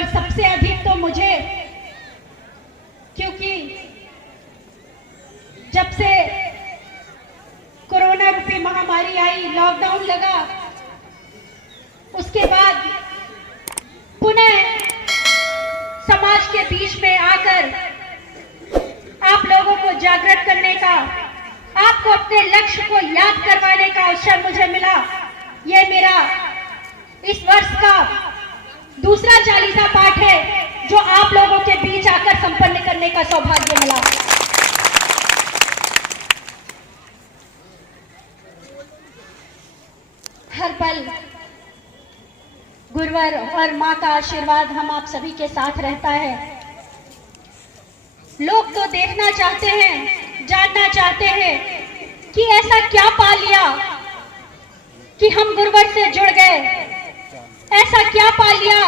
और सबसे अधिक तो मुझे, क्योंकि जब से कोरोना रूपी महामारी आई, लॉकडाउन लगा, उसके बाद पुनः समाज के बीच में आकर आप लोगों को जागृत करने का, आपको अपने लक्ष्य को याद करवाने का अवसर मुझे मिला। ये मेरा इस वर्ष का दूसरा चालीसा पाठ है जो आप लोगों के बीच आकर संपन्न करने का सौभाग्य मिला। हर पल गुरुवर और माँ का आशीर्वाद हम आप सभी के साथ रहता है। लोग तो देखना चाहते हैं, जानना चाहते हैं कि ऐसा क्या पा लिया कि हम गुरुवर से जुड़ गए, ऐसा क्या पा लिया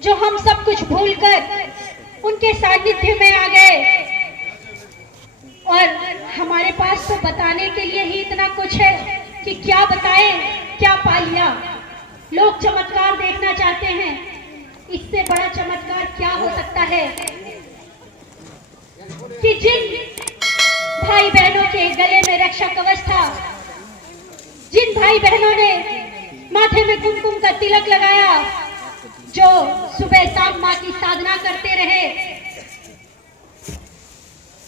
जो हम सब कुछ भूलकर उनके सानिध्य में आ गए। और हमारे पास तो बताने के लिए ही इतना कुछ है कि क्या बताएं, क्या पा लिया। लोग चमत्कार देखना चाहते हैं, इससे बड़ा चमत्कार क्या हो सकता है कि जिन भाई बहनों के गले में रक्षा कवच था, जिन भाई बहनों ने माथे में कुमकुम का तिलक लगाया, जो सुबह शाम माँ की साधना करते रहे,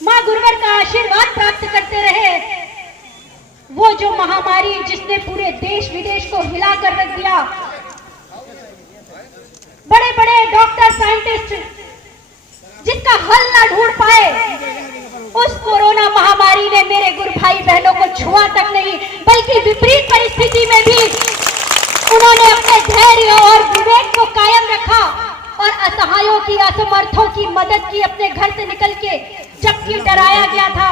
माँ गुरुवर का आशीर्वाद प्राप्त करते रहे, वो जो महामारी जिसने पूरे देश विदेश को हिला कर रख दिया, बड़े बड़े डॉक्टर साइंटिस्ट जिसका हल ना ढूंढ पाए, उस कोरोना महामारी ने मेरे गुरु भाई बहनों को छुआ तक नहीं, बल्कि विपरीत परिस्थिति में भी उन्होंने अपने धैर्य और विवेक को कायम रखा और असहायों की, असमर्थों की मदद की। अपने घर से निकल के जबकि डराया गया था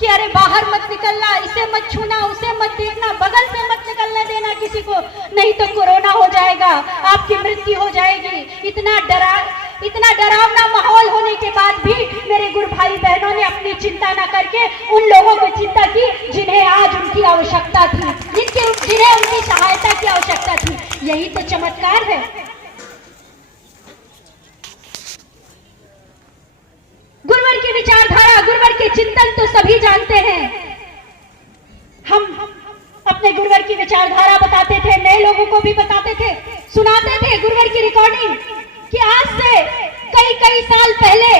कि अरे बाहर मत निकलना, इसे मत छूना, उसे मत देखना, बगल से मत निकलने देना किसी को, नहीं तो कोरोना हो जाएगा, आपकी मृत्यु हो जाएगी। इतना डरावना माहौल होने के बाद भी मेरे गुरु भाई बहनों ने अपनी चिंता न करके उन लोगों की चिंता की जिन्हें आज उनकी आवश्यकता थी, जिन्हें उनकी सहायता की आवश्यकता थी। यही तो चमत्कार है। गुरुवर की विचारधारा, गुरुवर के चिंतन तो सभी जानते हैं। हम अपने गुरुवर की विचारधारा बताते थे, नए लोगों को भी बताते थे, सुनाते थे गुरुवर की रिकॉर्डिंग कि आज से कई साल पहले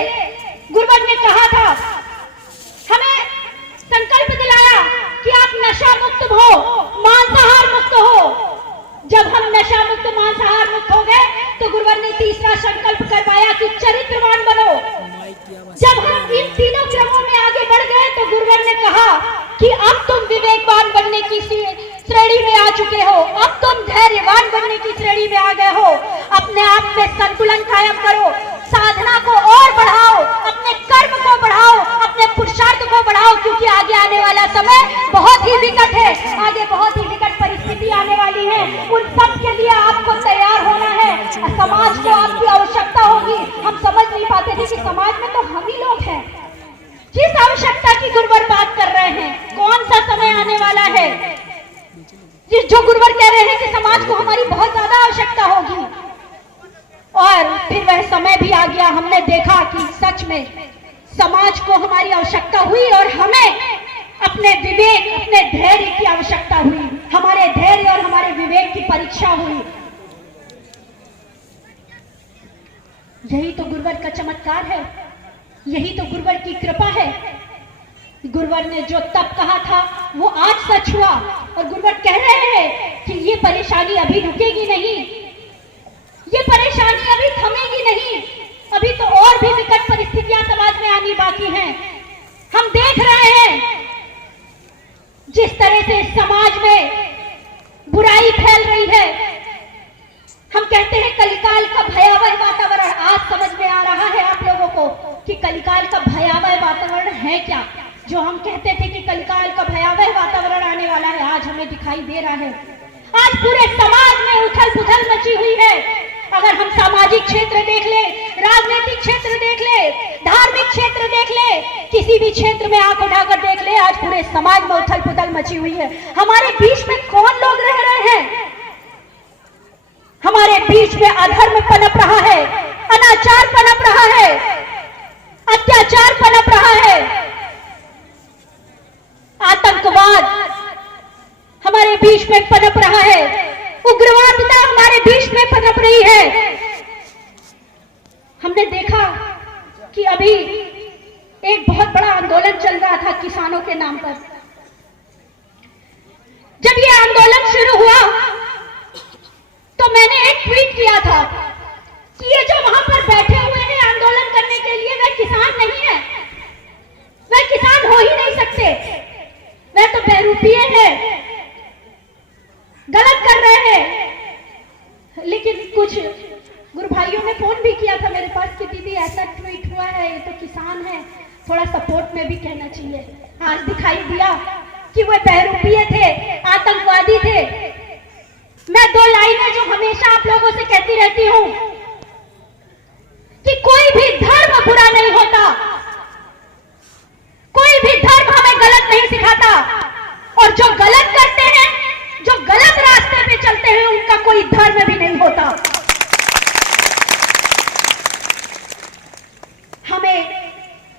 गुरुवर ने कहा था, हमें संकल्प दिलाया कि आप नशा मुक्त हो, मांसाहार मुक्त हो। जब हम नशा मुक्त, मांसाहार मुक्त हो गए तो गुरुवर ने तीसरा संकल्प करवाया कि चरित्रवान बनो। जब हम इन तीनों क्रमों में आगे बढ़ गए तो गुरुवर ने कहा कि अब तुम विवेकवान बनने की श्रेणी में आ चुके हो, अब तुम धैर्यवान बनने की श्रेणी में आ गए हो। अपने आप में संतुलन कायम करो, साधना को और बढ़ाओ, अपने कर्म को बढ़ाओ, अपने पुरुषार्थ को बढ़ाओ, क्योंकि आगे आने वाला समय बहुत ही विकट है, आगे बहुत ही विकट परिस्थिति आने वाली है। उन सब के लिए आपको तैयार होना है। समाज को आपकी आवश्यकता होगी। हम समझ नहीं पाते थे कि समाज में तो हम ही लोग हैं। जिस आवश्यकता की गुरुवर बात कर रहे हैं, कौन सा समय आने वाला है जो गुरुवर कह रहे हैं कि समाज को हमारी बहुत ज्यादा आवश्यकता होगी। और फिर वह समय भी आ गया। हमने देखा कि सच में समाज को हमारी आवश्यकता हुई और हमें अपने विवेक, अपने धैर्य की आवश्यकता हुई। हमारे धैर्य और हमारे विवेक की परीक्षा हुई। यही तो गुरुवर का चमत्कार है, यही तो गुरुवर की कृपा है। गुरुवर ने जो तब कहा था वो आज सच हुआ और गुरुवर कह रहे हैं कि ये परेशानी अभी रुकेगी नहीं, ये परेशानी अभी थमेगी नहीं, अभी तो और भी विकट परिस्थितियां समाज में आनी बाकी हैं। हम देख रहे हैं जिस तरह से समाज में बुराई फैल रही है। हम कहते हैं कलिकाल का भयावह वातावरण। आज समझ में आ रहा है आप लोगों को कि कलिकाल का भयावह वातावरण है क्या। जो हम कहते थे कि कलिकाल का भयावह वातावरण आने वाला है, आज हमें दिखाई दे रहा है। आज पूरे समाज में उथल पुथल मची हुई है। अगर हम सामाजिक क्षेत्र देख ले, राजनीतिक क्षेत्र देख ले, धार्मिक क्षेत्र देख ले, किसी भी क्षेत्र में आंख उठाकर देख ले, आज पूरे समाज में उथल पुथल मची हुई है। हमारे बीच में कौन लोग रह रहे हैं हमारे बीच में अधर्म पनप रहा है, अनाचार पनप रहा है, अत्याचार पनप रहा है, आतंकवाद हमारे बीच में पनप रहा है, उग्रवादिता हमारे बीच में पनप रही है। हमने देखा कि अभी एक बहुत बड़ा आंदोलन चल रहा था किसानों के नाम पर। जब ये आंदोलन शुरू हुआ तो मैंने एक ट्वीट किया था कि ये जो वहां पर बैठे हुए हैं आंदोलन करने के लिए, वह किसान नहीं है, वह किसान हो ही नहीं सकते, वह तो बहरूपिये हैं, गलत कर रहे हैं। लेकिन कुछ गुरु भाइयों ने फोन भी किया था मेरे पास कि दीदी ऐसा ट्वीट हुआ है, ये तो किसान है, थोड़ा सपोर्ट में भी कहना चाहिए। आज दिखाई दिया कि वो बहरूपिये थे, आतंकवादी थे। मैं दो लाइनें जो हमेशा आप लोगों से कहती रहती हूं कि कोई भी धर्म बुरा नहीं होता, कोई भी धर्म हमें गलत नहीं सिखाता, और जो गलत करते हैं, जो गलत रास्ते पे चलते हैं, उनका कोई धर्म भी नहीं होता। हमें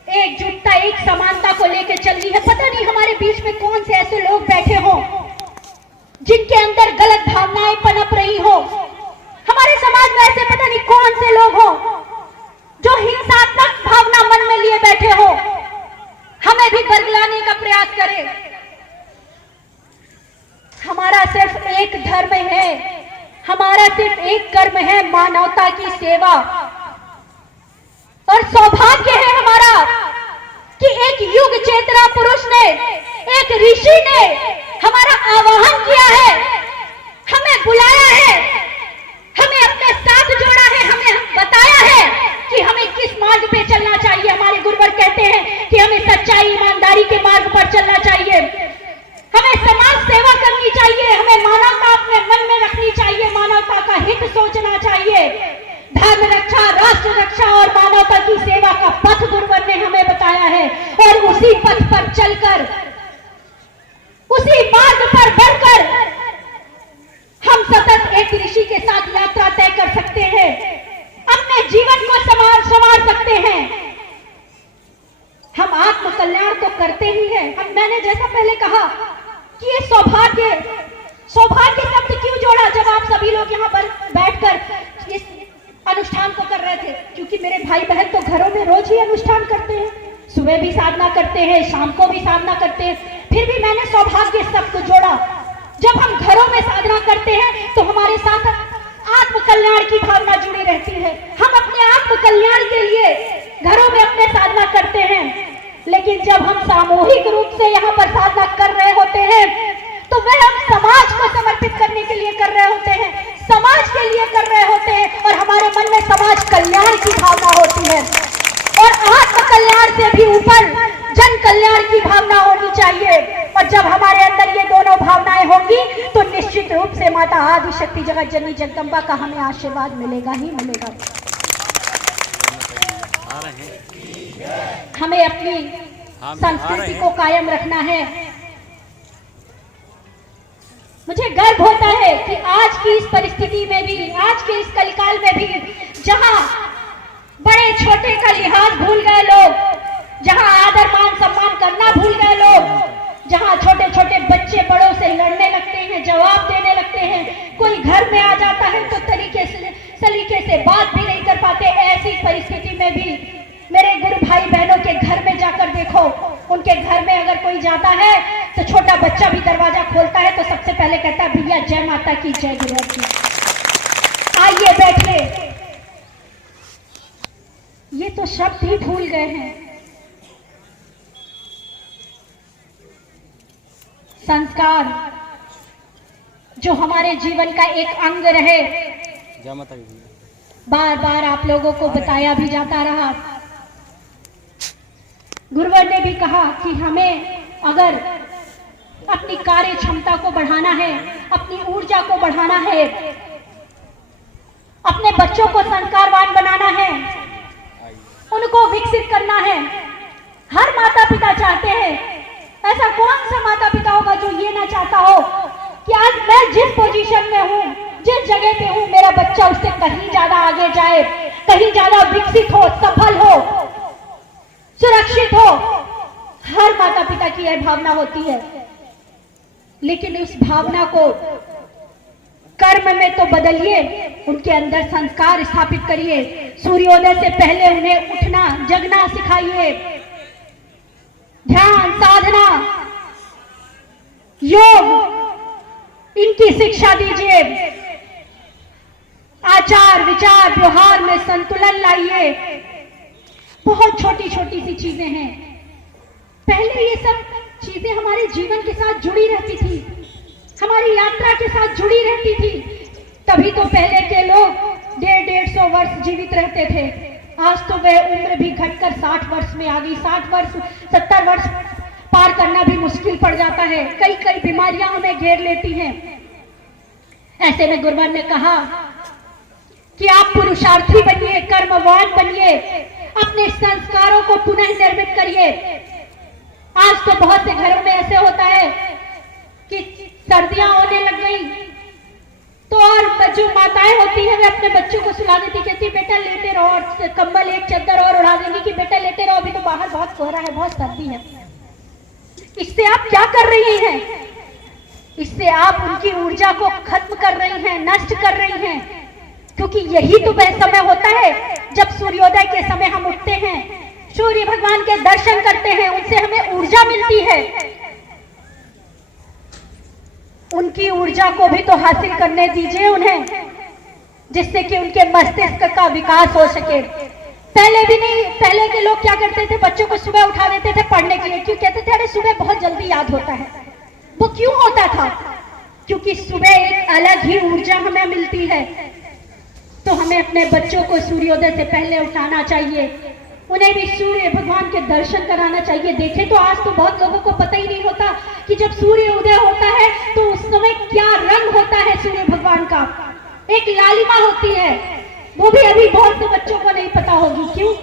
एकजुटता, एक समानता को लेकर चलनी है। पता नहीं हमारे बीच में कौन से ऐसे लोग बैठे हों जिनके अंदर गलत भावनाएं पनप रही हो। हमारे समाज में ऐसे पता नहीं कौन से लोग हो जो हिंसात्मक भावना मन में लिए बैठे हो। हमें भी बदलाने का प्रयास करें। हमारा सिर्फ एक धर्म है, हमारा सिर्फ एक कर्म है, मानवता की सेवा। और सौभाग्य है हमारा कि एक युग चेतना पुरुष ने, एक ऋषि ने हमारा आह्वान किया है, हमें बुलाया है, हमें अपने साथ जोड़ा है, हमें बताया है कि हमें किस मार्ग पे चलना चाहिए। हमारे गुरुवर कहते हैं कि हमें सच्चाई, ईमानदारी के मार्ग पर चलना चाहिए, हमें समाज सेवा करनी चाहिए, हमें मानवता अपने मन में रखनी चाहिए, मानवता का हित सोचना चाहिए। धर्म रक्षा, राष्ट्र रक्षा और मानवता की सेवा का पथ गुरुवर ने हमें बताया है, और उसी पथ पर चलकर, उसी मार्ग पर बढ़कर हम सतत एक ऋषि के साथ यात्रा तय कर सकते हैं, अपने जीवन को संवार सकते हैं। हम आत्म कल्याण तो करते ही हैं। मैंने जैसा पहले कहा कि ये सौभाग्य, सौभाग्य शब्द क्यों जोड़ा जब आप सभी लोग यहाँ पर बैठकर इस अनुष्ठान को कर रहे थे? क्योंकि मेरे भाई बहन तो घरों में रोज ही अनुष्ठान करते हैं, सुबह भी साधना करते हैं, शाम को भी साधना करते हैं। फिर भी मैंने सौभाग्य शब्द जोड़ा। जब हम घरों में साधना करते हैं तो हमारे साथ आत्म कल्याण की भावना जुड़ी रहती है। हम अपने आत्म कल्याण के लिए घरों में अपने साधना करते हैं, लेकिन जब हम सामूहिक रूप से यहाँ पर साधना कर रहे होते हैं तो वह हम समाज को समर्पित करने के लिए कर रहे होते हैं, समाज के लिए कर रहे होते हैं, और हमारे मन में समाज कल्याण की भावना होती है। और आत्म कल्याण से भी ऊपर जन कल्याण की भावना होनी चाहिए। और जब हमारे अंदर ये दोनों भावनाएं होंगी तो निश्चित रूप से माता आदि शक्ति जगत जननी जगदम्बा का हमें आशीर्वाद मिलेगा ही मिलेगा। हमें अपनी संस्कृति को कायम रखना है। मुझे गर्व होता है कि आज की इस परिस्थिति में भी, आज के इस कलिकाल में भी, जहां बड़े छोटे का लिहाज भूल गए लोग, जहां आदर मान सम्मान करना भूल गए लोग, जहां छोटे छोटे बच्चे बड़ों से लड़ने लगते हैं, जवाब देने लगते हैं, कोई घर में आ जाता है तो सलीके से बात भी नहीं कर पाते, ऐसी परिस्थिति में भी मेरे गुरु भाई बहनों के घर में जाकर देखो, उनके घर में अगर कोई जाता है तो छोटा बच्चा भी दरवाजा खोलता है तो सबसे पहले कहता है भैया जय माता की, जय गुरुवर की, आइए बैठिए। ये तो शब्द ही भूल गए हैं। संस्कार जो हमारे जीवन का एक अंग रहे, बार बार आप लोगों को बताया भी जाता रहा। गुरुवर ने भी कहा कि हमें अगर अपनी कार्य क्षमता को बढ़ाना है, अपनी ऊर्जा को बढ़ाना है, अपने बच्चों को संस्कारवान बनाना है, उनको विकसित करना है। हर माता पिता चाहते हैं, ऐसा कौन सा माता पिता होगा जो ये ना चाहता हो कि आज मैं जिस पोजीशन में हूं, जिस जगह पे हूं मेरा बच्चा उससे कहीं ज्यादा आगे जाए, कहीं ज्यादा विकसित हो, सफल हो, सुरक्षित हो। हर माता पिता की यह भावना होती है, लेकिन उस भावना को कर्म में तो बदलिए, उनके अंदर संस्कार स्थापित करिए। सूर्योदय से पहले उन्हें उठना जगना सिखाइए, ध्यान, साधना, योग, इनकी शिक्षा दीजिए। आचार विचार व्यवहार में संतुलन लाइए। बहुत छोटी छोटी सी चीजें हैं, पहले ये सब चीजें हमारे जीवन के साथ जुड़ी रहती थी, हमारी यात्रा के साथ जुड़ी रहती थी। तभी तो पहले के लोग 150-150 वर्ष जीवित रहते थे। आज तो वह उम्र भी घटकर 60 वर्ष में आ गई। 60 वर्ष 70 वर्ष पार करना भी मुश्किल पड़ जाता है। कई कई बीमारियां हमें घेर लेती हैं। ऐसे में गुरुवर ने कहा कि आप पुरुषार्थी बनिए, कर्मवान बनिए, अपने संस्कारों को पुनः निर्मित करिए। आज तो बहुत से घरों में ऐसे होता है कि सर्दियां होने लग गई तो और जो माताएं होती हैं वे अपने बच्चों को सुला देती, कहती बेटा लेटे रहो, और कंबल एक चादर और उड़ा देंगी कि बेटा लेटे रहो, अभी तो बाहर बहुत कोहरा है, बहुत सर्दी है। इससे आप क्या कर रही हैं? इससे आप उनकी ऊर्जा को खत्म कर रही हैं, नष्ट कर रही हैं। क्योंकि यही तो वह समय होता है जब सूर्योदय के समय हम उठते हैं, सूर्य भगवान के दर्शन करते हैं, उनसे हमें ऊर्जा मिलती है। उनकी ऊर्जा को भी तो हासिल करने दीजिए उन्हें, जिससे कि उनके मस्तिष्क का विकास हो सके। पहले भी नहीं, पहले के लोग क्या करते थे, बच्चों को सुबह उठा देते थे पढ़ने के लिए। क्यों कहते थे? अरे सुबह बहुत जल्दी याद होता है। वो क्यों होता था? क्योंकि सुबह एक अलग ही ऊर्जा हमें मिलती है। तो हमें अपने बच्चों को सूर्योदय से पहले उठाना चाहिए, उन्हें भी सूर्य भगवान के दर्शन कराना चाहिए। देखें तो आज तो बहुत लोगों को पता ही नहीं होता कि जब सूर्य उदय होता है तो उस समय क्या रंग होता है सूर्य भगवान का। एक लालिमा होती है, वो भी अभी बहुत से बच्चों को नहीं पता होगी। क्यों?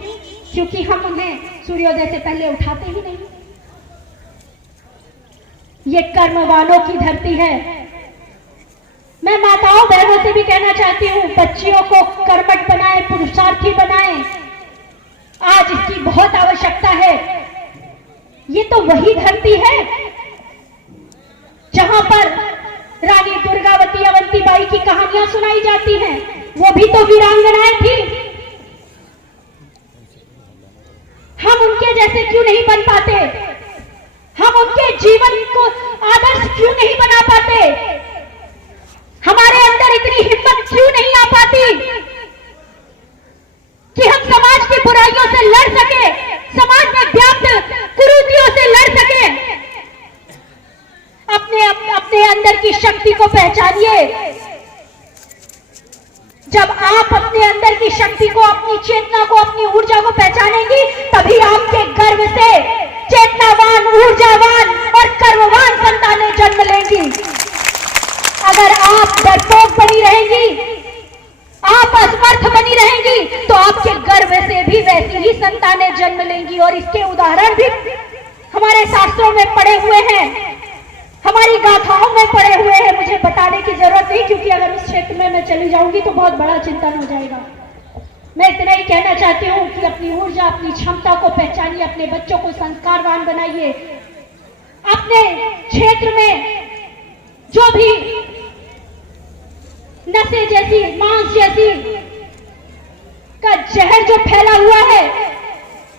क्योंकि हम उन्हें सूर्योदय से पहले उठाते ही नहीं। ये कर्मवानों की धरती है। मैं माताओं बहनों से भी कहना चाहती हूँ, बच्चियों को कर्मठ बनाएं, पुरुषार्थी बनाएं। आज इसकी बहुत आवश्यकता है। ये तो वही धरती है जहां पर रानी दुर्गावती अवंतीबाई की कहानियां सुनाई जाती हैं। वो भी तो वीरांगनाएं थी। हम उनके जैसे क्यों नहीं बन पाते? हम उनके जीवन को आदर्श क्यों नहीं बना पाते? हमारे अंदर इतनी हिम्मत क्यों नहीं आ पाती कि हम समाज की बुराइयों से लड़ सके, समाज में व्याप्त कुरीतियों से लड़ सके? अपने अंदर की शक्ति को पहचानिए। जब आप अपने अंदर की शक्ति को, अपनी चेतना को, अपनी ऊर्जा को पहचानेंगी, तभी आपके गर्भ से चेतनावान, ऊर्जावान और कर्मवान संतानें जन्म लेंगी। अगर आप डरपोक बनी रहेंगी, आप असमर्थ बनी रहेंगी, तो आपके गर्भ से भी वैसी ही संतानें जन्म लेंगी। और इसके उदाहरण भी हमारे शास्त्रों में पड़े हुए हैं, हमारी गाथाओं में पड़े हुए हैं। मुझे बताने की जरूरत नहीं, क्योंकि अगर उस क्षेत्र में मैं चली जाऊंगी तो बहुत बड़ा चिंतन हो जाएगा। मैं इतना ही कहना चाहती हूँ कि अपनी ऊर्जा, अपनी क्षमता को पहचानिए, अपने बच्चों को संस्कारवान बनाइए। अपने क्षेत्र में जो भी नशे जैसी, मांस जैसी का जहर जो फैला हुआ है,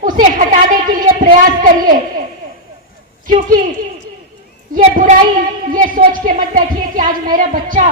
उसे हटाने के लिए प्रयास करिए। क्योंकि ये बुराई, ये सोच के मत बैठिए कि आज मेरा बच्चा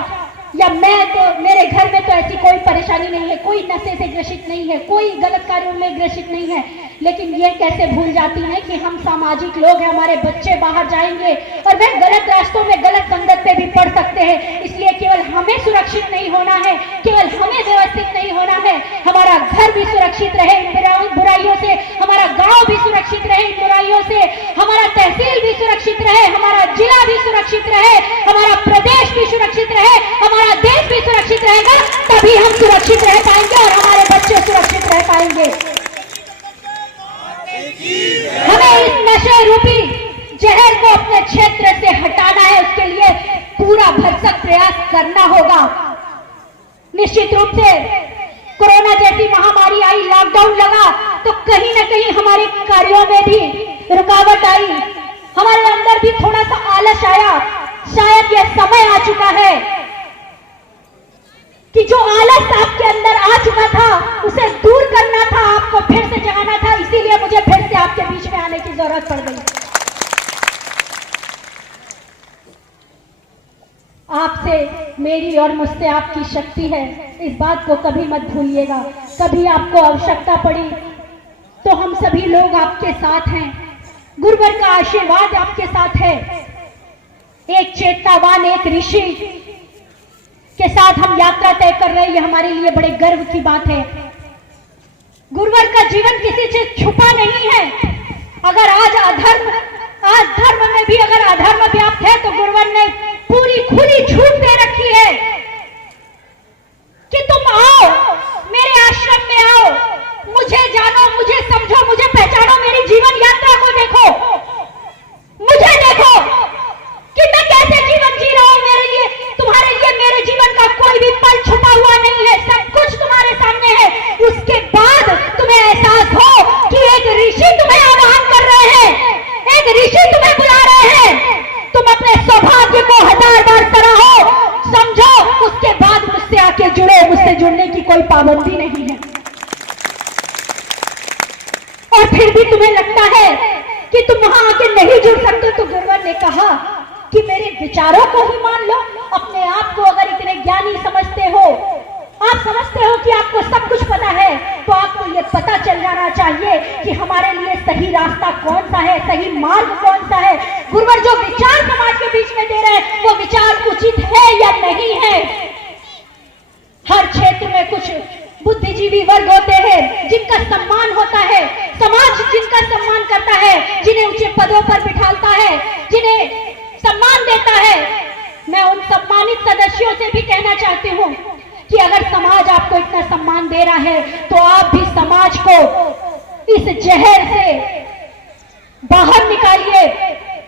या मैं, तो मेरे घर में तो ऐसी कोई परेशानी नहीं है, कोई नशे से ग्रसित नहीं है, कोई गलत कार्यों में ग्रसित नहीं है। लेकिन ये कैसे भूल जाती हैं कि हम सामाजिक लोग हैं, हमारे बच्चे बाहर जाएंगे और वह गलत रास्तों में, गलत संगत पे भी पड़ सकते हैं। इसलिए केवल हमें सुरक्षित नहीं होना है, केवल हमें व्यवस्थित नहीं होना है, हमारा घर भी सुरक्षित रहे इन बुराइयों से, हमारा गांव भी सुरक्षित रहे इन बुराइयों से, हमारा तहसील भी सुरक्षित रहे, हमारा जिला भी सुरक्षित रहे, हमारा प्रदेश भी सुरक्षित रहे, हमारा देश भी सुरक्षित रहेगा। तभी हम सुरक्षित रह पाएंगे और हमारे बच्चे सुरक्षित रह पाएंगे। हमें इस नशे रूपी जहर को अपने क्षेत्र से हटाना है। उसके लिए पूरा भरसक प्रयास करना होगा। निश्चित रूप से कोरोना जैसी महामारी आई, लॉकडाउन लगा, तो कहीं ना कहीं हमारे कार्यों में भी रुकावट आई, हमारे अंदर भी थोड़ा सा आलस आया। शायद यह समय आ चुका है कि जो आलस आपके अंदर आ चुका था उसे दूर करना था, आपको फिर से जगाना था। इसीलिए मुझे फिर से आपके बीच में आने की जरूरत पड़ गई। आपसे मेरी और मुझसे आपकी शक्ति है, इस बात को कभी मत भूलिएगा। कभी आपको आवश्यकता पड़ी तो हम सभी लोग आपके साथ हैं, गुरुवर का आशीर्वाद आपके साथ है। एक चेतनावान, एक ऋषि के साथ हम यात्रा तय कर रहे हैं, ये हमारे लिए बड़े गर्व की बात है। गुरुवर का जीवन किसी से छुपा नहीं है। अगर आज धर्म में भी अगर अधर्म व्याप्त है तो गुरुवर ने पूरी खुली छूट दे रखी है कि तुम आओ, मेरे आश्रम में आओ, मुझे जानो, मुझे समझो, मुझे पहचानो, मेरी जीवन यात्रा को देखो, मुझे देखो कि मैं कैसे जीवन जी रहा हूं। मेरे लिए, तुम्हारे लिए मेरे जीवन का कोई भी पल छुपा हुआ नहीं है, सब कुछ तुम्हारे सामने है। उसके बाद तुम्हें एहसास हो कि एक ऋषि तुम्हें आह्वान कर रहे हैं, एक ऋषि तुम्हें बुला रहे हैं। तुम अपने सौभाग्य को 1000 बार सराहो, समझो, उसके बाद मुझसे आके जुड़ो। मुझसे जुड़ने की कोई पाबंदी नहीं है। और फिर भी तुम्हें लगता है कि तुम वहां आके नहीं जुड़ सकते, तो गुरुवर ने कहा कि मेरे विचारों को ही मान लो। अपने आप को अगर इतने ज्ञानी समझते हो, आप समझते हो कि आपको सब कुछ पता है, तो आपको ये पता चल जाना चाहिए कि हमारे लिए सही रास्ता कौन सा है, सही मार्ग कौन सा है। गुरुवर जो विचार समाज के बीच में दे रहे हैं वो विचार उचित है या नहीं है। हर क्षेत्र में कुछ बुद्धिजीवी वर्ग होते हैं जिनका सम्मान होता है, समाज जिनका सम्मान करता है, जिन्हें ऊंचे पदों पर बिठाता है, जिन्हें सम्मान देता है। मैं उन सम्मानित सदस्यों से भी कहना चाहती हूं कि अगर समाज आपको इतना सम्मान दे रहा है तो आप भी समाज को इस जहर से बाहर निकालिए,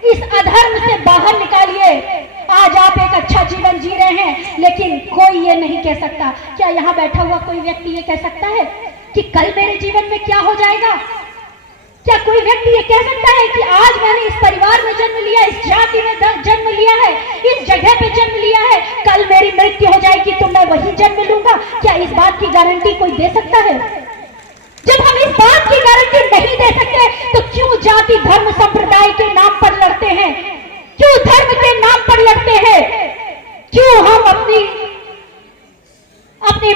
इस अधर्म से बाहर निकालिए। आज आप एक अच्छा जीवन जी रहे हैं, लेकिन कोई ये नहीं कह सकता, क्या यहाँ बैठा हुआ कोई व्यक्ति ये कह सकता है कि कल मेरे जीवन में क्या हो जाएगा? क्या कोई व्यक्ति ये कह सकता है कि आज मैंने इस परिवार में जन्म लिया, इस जाति में जन्म लिया है, इस जगह पे जन्म लिया है, कल मेरी मृत्यु हो जाएगी तो मैं वही जन्म लूंगा? क्या इस बात की गारंटी कोई दे सकता है? जब हम इस बात की गारंटी नहीं दे सकते तो क्यों जाति धर्म संप्रदाय के नाम पर लड़ते हैं? क्यों धर्म के नाम पर लड़ते हैं? क्यों हम अपनी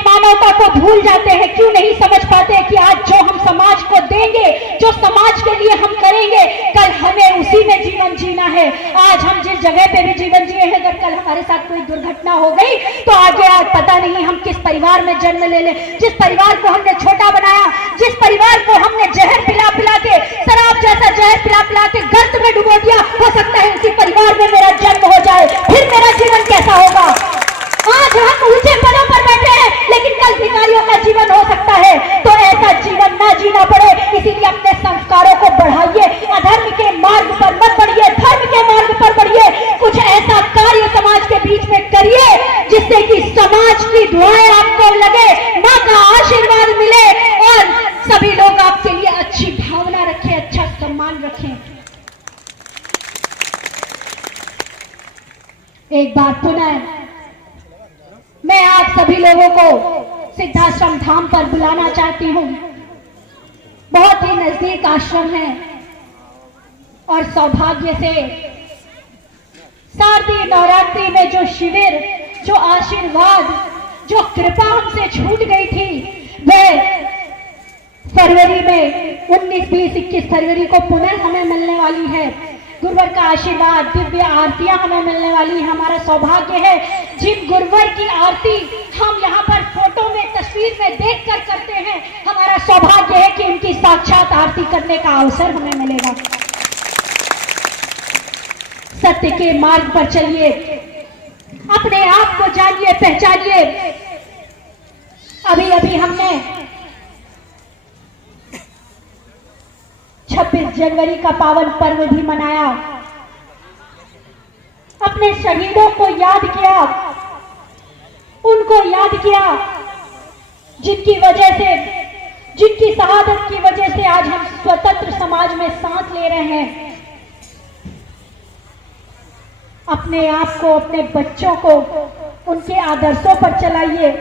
मानवता को भूल जाते हैं? क्यों नहीं समझ पाते कि आज जो हम समाज को देंगे, जो समाज के लिए हम करेंगे, कल हमें उसी में जीवन जीना है। आज हम जिस जगह पे भी जीवन जिए हैं, अगर कल हमारे साथ कोई दुर्घटना हो गई तो आगे आज पता नहीं हम किस परिवार में जन्म ले लें। जिस परिवार को हमने छोटा बनाया, जिस परिवार को हमने जहर पिला पिला के, शराब जैसा जहर पिला पिला के गर्त में डुबो दिया, हो सकता है उसी परिवार में मेरा जन्म हो जाए, फिर मेरा जीवन कैसा होगा? आज हम ऊंचे पदों पर बैठे हैं, लेकिन कल भिखारियों का जीवन हो सकता है, तो ऐसा जीवन ना जीना पड़े। इसीलिए अपने संस्कारों को बढ़ाइए, अधर्म के मार्ग पर मत बढ़िए, धर्म के मार्ग पर बढ़िए। कुछ ऐसा कार्य समाज के बीच में करिए जिससे कि समाज की दुआएं आपको लगे, माँ का आशीर्वाद मिले और सभी लोग आपके लिए अच्छी भावना रखें, अच्छा सम्मान रखें। एक बात पुनः मैं आप सभी लोगों को सिद्धाश्रम धाम पर बुलाना चाहती हूँ। बहुत ही नजदीक आश्रम है और सौभाग्य से शारदीय नवरात्रि में जो शिविर, जो आशीर्वाद, जो कृपा हमसे छूट गई थी, वह फरवरी में 19, 20, 21 फरवरी को पुनः हमें मिलने वाली है। गुरुवर का आशीर्वाद, दिव्य आरतियां हमें मिलने वाली है। हमारा सौभाग्य है जिन गुरुवर की आरती हम यहाँ पर फोटो में, तस्वीर में देख कर करते हैं, हमारा सौभाग्य है कि उनकी साक्षात आरती करने का अवसर हमें मिलेगा। सत्य के मार्ग पर चलिए, अपने आप को जानिए, पहचानिए। अभी अभी हमने 26 जनवरी का पावन पर्व भी मनाया, अपने शहीदों को याद किया, उन उनको याद किया जिनकी वजह से, जिनकी शहादत की वजह से आज हम स्वतंत्र समाज में सांस ले रहे हैं। अपने आप को, अपने बच्चों को उनके आदर्शों पर चलाइए।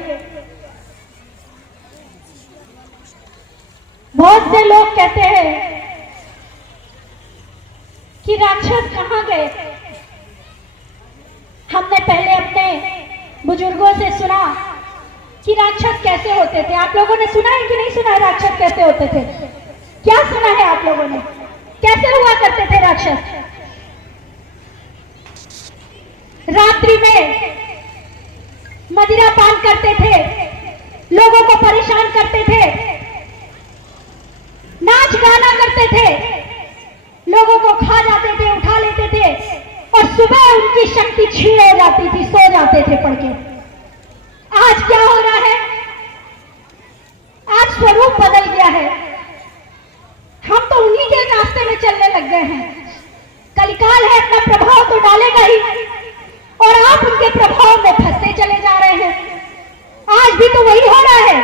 बहुत से लोग कहते हैं कि राक्षस कहां गए। हमने पहले अपने बुजुर्गों से सुना कि राक्षस कैसे होते थे। आप लोगों ने सुना है कि नहीं सुना है राक्षस कैसे होते थे? क्या सुना है आप लोगों ने? कैसे हुआ करते थे राक्षस? रात्रि में मदिरा पान करते थे, लोगों को परेशान करते थे, नाच गाना करते थे, लोगों को खा जाते थे, उठा लेते थे और सुबह उनकी शक्ति क्षीण हो जाती थी, सो जाते थे पड़ के। आज क्या हो रहा है? आज स्वरूप बदल गया है। हम तो उन्हीं के रास्ते में चलने लग गए हैं। कलिकाल है, अपना प्रभाव तो डालेगा ही और आप उनके प्रभाव में फंसते चले जा रहे हैं। आज भी तो वही हो रहा है।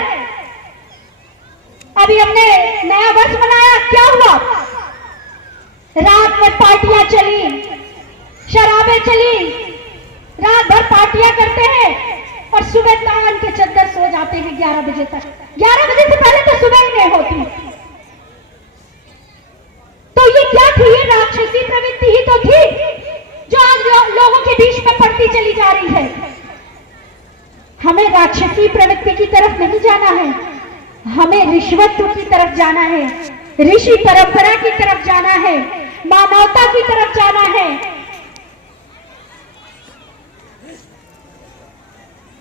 अभी हमने नया वर्ष मनाया, क्या हुआ? रात में पार्टियां चली, शराबें चली, रात भर पार्टियां करते हैं और सुबह तान के चद्दर सो जाते हैं 11 बजे तक। 11 बजे से पहले तो सुबह ही नहीं होती। तो ये क्या थी? ये राक्षसी प्रवृत्ति ही तो थी जो आज लोगों के बीच में बढ़ती चली जा रही है। हमें राक्षसी प्रवृत्ति की तरफ नहीं जाना है, हमें रिश्वत की तरफ जाना है, ऋषि परंपरा की तरफ जाना है, मानवता की तरफ जाना है।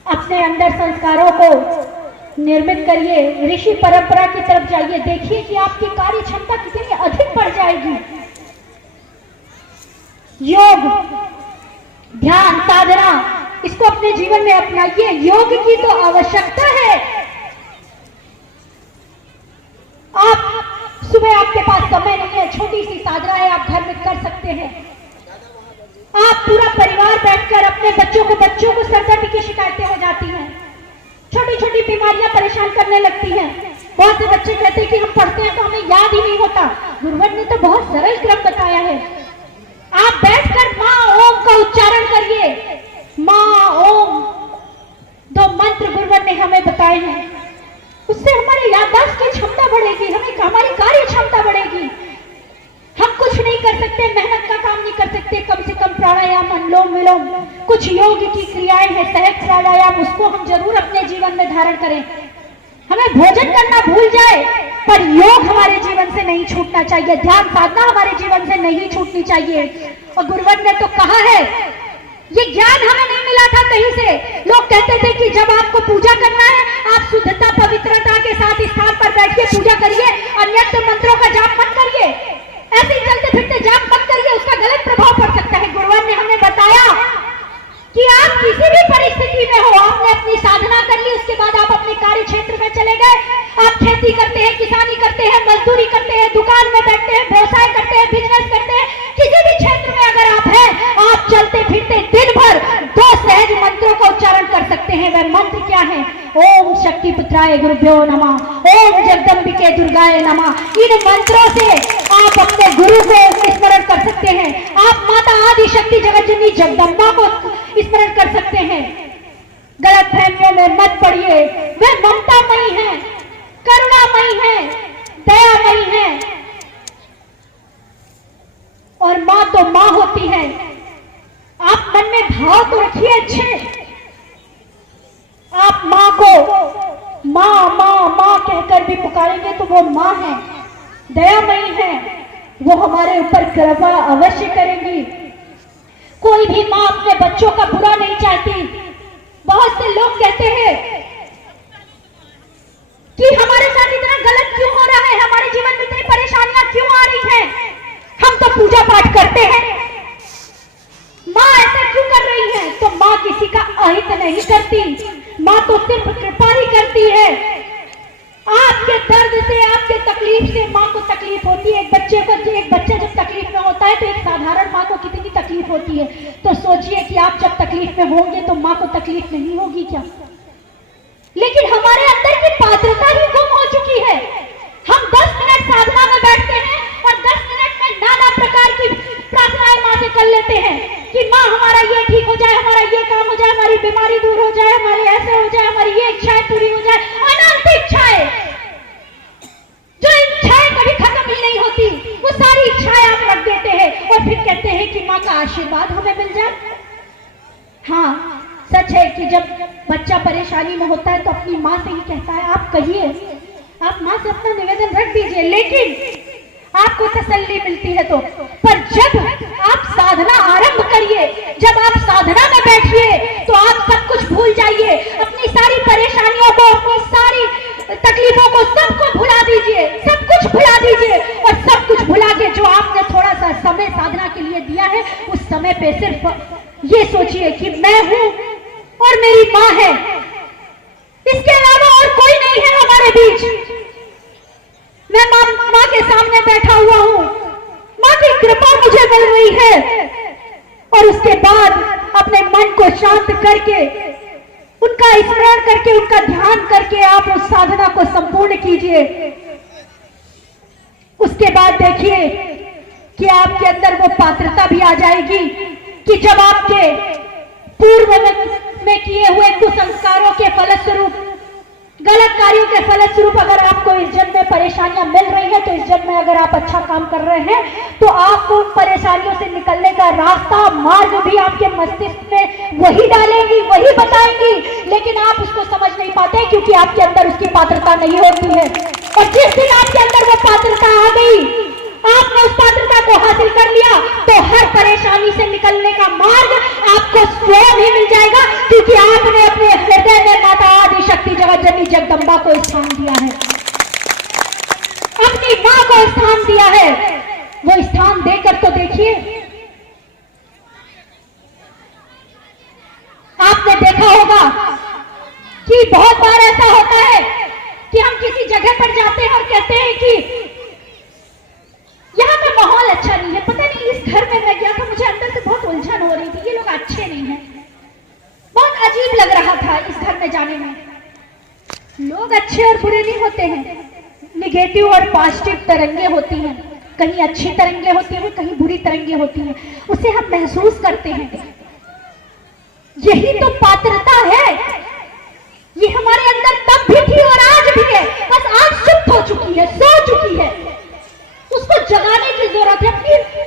अपने अंदर संस्कारों को निर्मित करिए, ऋषि परंपरा की तरफ जाइए। देखिए कि आपकी कार्य क्षमता कितनी अधिक बढ़ जाएगी। योग, ध्यान, साधना, इसको अपने जीवन में अपनाइए। योग की तो आवश्यकता है। आप सुबह, आपके पास समय नहीं है, छोटी सी साधना है, आप घर में कर सकते हैं। आप पूरा परिवार बैठकर अपने बच्चों को सर दर्द की शिकायतें हो जाती हैं, छोटी छोटी बीमारियां परेशान करने लगती हैं। बहुत से बच्चे कहते हैं कि हम पढ़ते हैं तो हमें याद ही नहीं होता। गुरुवर ने तो बहुत सरल क्रम बताया है। आप बैठकर माँ ओम का उच्चारण करिए। माँ ओम, 2 मंत्र गुरुवर ने हमें बताए हैं। उससे हमारी याददाश्त की क्षमता बढ़ेगी, हमारी कार्य क्षमता बढ़ेगी। हम कुछ नहीं कर सकते, मेहनत का काम नहीं कर सकते, कम से कम प्राणायाम, अनुलोम विलोम, कुछ योग की क्रियाएं हैं, सहज प्राणायाम, उसको हम जरूर अपने जीवन में धारण करें। हमें भोजन करना भूल जाए पर योग हमारे जीवन से नहीं छूटना चाहिए, ध्यान साधना हमारे जीवन से नहीं छूटनी चाहिए। और गुरुवर ने तो कहा है, ये ज्ञान हमें नहीं मिला था कहीं से। लोग कहते थे कि जब आपको पूजा करना है, आप शुद्धता पवित्रता के साथ स्थान पर बैठ के पूजा करिए, अन्यत्र मंत्रों का जाप मत करिए, ऐसे ही चलते फिरते जाप मत करिए, उसका गलत प्रभाव पड़ सकता है। गुरुवर ने हमें बताया कि आप किसी भी परिस्थिति में हो, आपने अपनी साधना कर ली, उसके बाद आप अपने कार्य क्षेत्र में चले गए। आप खेती करते हैं, किसानी करते हैं, मजदूरी करते हैं, दुकान में बैठते हैं, व्यवसाय करते हैं, बिजनेस करते हैं, किसी भी क्षेत्र में अगर आप हैं, आप चलते फिरते दिन भर 2 सहज मंत्रों का उच्चारण कर सकते हैं। वह मंत्र क्या है? ओम शक्ति पुत्राय गुरुभ्यो नमः, ओम जगदम्बिके दुर्गाय नमः। इन मंत्रों से आप अपने गुरु को स्मरण कर सकते हैं। आप माता आदि शक्ति जगतजननी जगदम्बा को स्मरण कर सकते हैं। गलत फहमियों में मत पड़िए। वे ममतामयी है, करुणामयी है, दयामयी है और मां तो मां होती है। आप मन में भाव तो रखिए अच्छे। आप मां को मां मां मां कहकर भी पुकारेंगे तो वो मां है, दयामयी है, वो हमारे ऊपर कृपा अवश्य करेंगी। कोई भी मां अपने बच्चों का बुरा नहीं चाहती। बहुत से लोग कहते हैं कि हमारे साथ इतना गलत क्यों हो रहा है, हमारे जीवन में इतनी परेशानियां क्यों आ रही हैं, हम तो पूजा पाठ करते हैं, मां ऐसा क्यों कर रही है? तो मां किसी का अहित नहीं करती, मां तो सिर्फ कृपा ही करती है। आपके दर्द से, आपके तकलीफ से मां को तकलीफ होती है। एक बच्चा जब तकलीफ में होता है तो एक साधारण मां को कितनी तकलीफ होती है। तो सोचिए कि आप जब तकलीफ में होंगे तो मां को तकलीफ नहीं होगी क्या? लेकिन हमारे अंदर की पात्रता ही गुम हो चुकी है। हम 10 मिनट साधना में बैठते हैं और 10 मिनट में नाना प्रकार की प्रार्थनाएं मां से कर लेते हैं कि मां हमारा ये ठीक हो जाए, हमारा ये काम हो जाए, हमारी बीमारी दूर हो जाए, हमारे ऐसे हो जाए, हमारी ये इच्छाएं पूरी हो जाए। अनंत इच्छाएं, जो इच्छाएं कभी खत्म ही नहीं होती, वो सारी इच्छाएं आप रख देते हैं और फिर कहते हैं कि मां का आशीर्वाद हमें मिल जाए। हाँ, सच है कि जब बच्चा परेशानी में होता है तो अपनी माँ से ही कहता है आप कहिए, आप माँ से अपना निवेदन रख दीजिए, लेकिन आपको तसल्ली मिलती है तो। पर जब आप साधना आरंभ करिए, जब आप साधना में बैठिए तो आप सब कुछ भूल जाइए, अपनी सारी परेशानियों को, अपनी सारी तकलीफों को, सबको भुला दीजिए, सब कुछ भुला दीजिए और सब कुछ भुला के जो आपने थोड़ा सा समय साधना के लिए दिया है, उस समय पे सिर्फ ये सोचिए कि मैं हूं और मेरी मां है, इसके अलावा और कोई नहीं है हमारे बीच। मैं मां के सामने बैठा हुआ हूं, मां की कृपा मुझे मिल रही है। और उसके बाद अपने मन को शांत करके, उनका स्मरण करके, उनका ध्यान करके आप उस साधना को संपूर्ण कीजिए। उसके बाद देखिए कि आपके अंदर वो पात्रता भी आ जाएगी कि जब आपके पूर्व में किए हुए कुसंस्कारों के फलस्वरूप, गलत कार्यों के फलस्वरूप अगर आपको इस जन्म में परेशानियां मिल रही है, तो इस जन्म में अगर आप अच्छा काम कर रहे हैं तो आपको उन परेशानियों से निकलने का रास्ता, मार्ग भी आपके मस्तिष्क में वही डालेंगी, वही बताएंगी, लेकिन आप उसको समझ नहीं पाते क्योंकि आपके अंदर उसकी पात्रता नहीं होती है। और जिस दिन आपके अंदर वो पात्रता आ गई, आपने उस पात्रता को हासिल कर लिया, तो हर परेशानी से निकलने का मार्ग आपको स्वयं ही मिल जाएगा, क्योंकि आपने अपने हृदय में माता आदि शक्ति जगतजननी जगदम्बा को स्थान दिया है, अपनी मां को स्थान दिया है। वो स्थान देकर तो देखिए। आपने देखा होगा कि बहुत बार ऐसा होता है कि हम किसी जगह पर जाते हैं और कहते हैं कि यहाँ का माहौल अच्छा नहीं है, पता नहीं इस घर में मैं गया था, मुझे अंदर से बहुत उलझन हो रही थी, ये लोग अच्छे नहीं हैं, बहुत अजीब लग रहा था इस घर में जाने में। लोग अच्छे और बुरे नहीं होते हैं, निगेटिव और पॉजिटिव तरंगे होती हैं, कहीं अच्छी तरंगे होती हैं, कहीं बुरी तरंगे होती हैं, उसे हम महसूस करते हैं। यही तो पात्रता है, ये हमारे अंदर तब भी थी और आज भी है, बस आज सुप्त हो चुकी है, सो चुकी है, उसको जगाने की जरूरत है, अपनी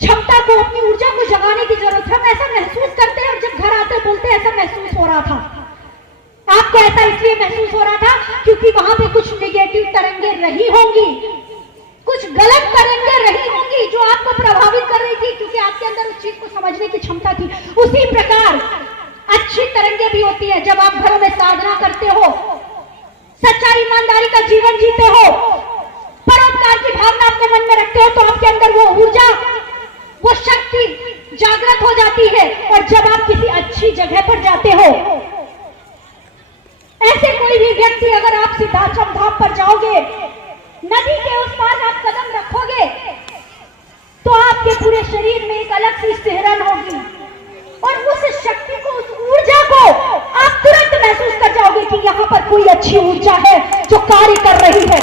क्षमता को, अपनी ऊर्जा को जगाने की जरूरत है। हम ऐसा महसूस करते हैं और जब घर आते बोलते हैं ऐसा महसूस हो रहा था। आपको ऐसा इसलिए महसूस हो रहा था क्योंकि वहां पे कुछ नेगेटिव तरंगे रही होंगी, कुछ गलत तरंगे रही होंगी जो आपको प्रभावित कर रही थी, क्योंकि आपके अंदर उस चीज को समझने की क्षमता थी। उसी प्रकार अच्छी तरंगे भी होती है। जब आप घरों में साधना करते हो, सच्चाई ईमानदारी का जीवन जीते हो, परोपकार की भावना अपने मन में रखते हो, तो आपके अंदर वो ऊर्जा, वो शक्ति जागृत हो जाती है। और जब आप किसी अच्छी जगह पर जाते हो, ऐसे कोई भी व्यक्ति, अगर आप सिद्धाश्रम धाम पर जाओगे, नदी के उस पार आप कदम रखोगे तो आपके पूरे शरीर में एक अलग सी सिहरन होगी और उस शक्ति को, उस ऊर्जा को आप तुरंत महसूस कर जाओगे कि यहाँ पर कोई अच्छी ऊर्जा है जो कार्य कर रही है।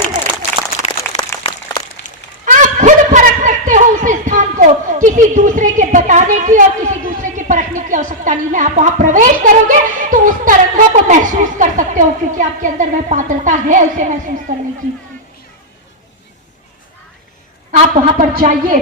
आप खुद परख सकते हो उस स्थान को, किसी दूसरे के बताने की और किसी दूसरे के परखने की आवश्यकता नहीं है। आप वहां प्रवेश करोगे तो उस तरंगों को महसूस कर सकते हो, क्योंकि आपके अंदर वह पात्रता है उसे महसूस करने की। आप वहां पर जाइए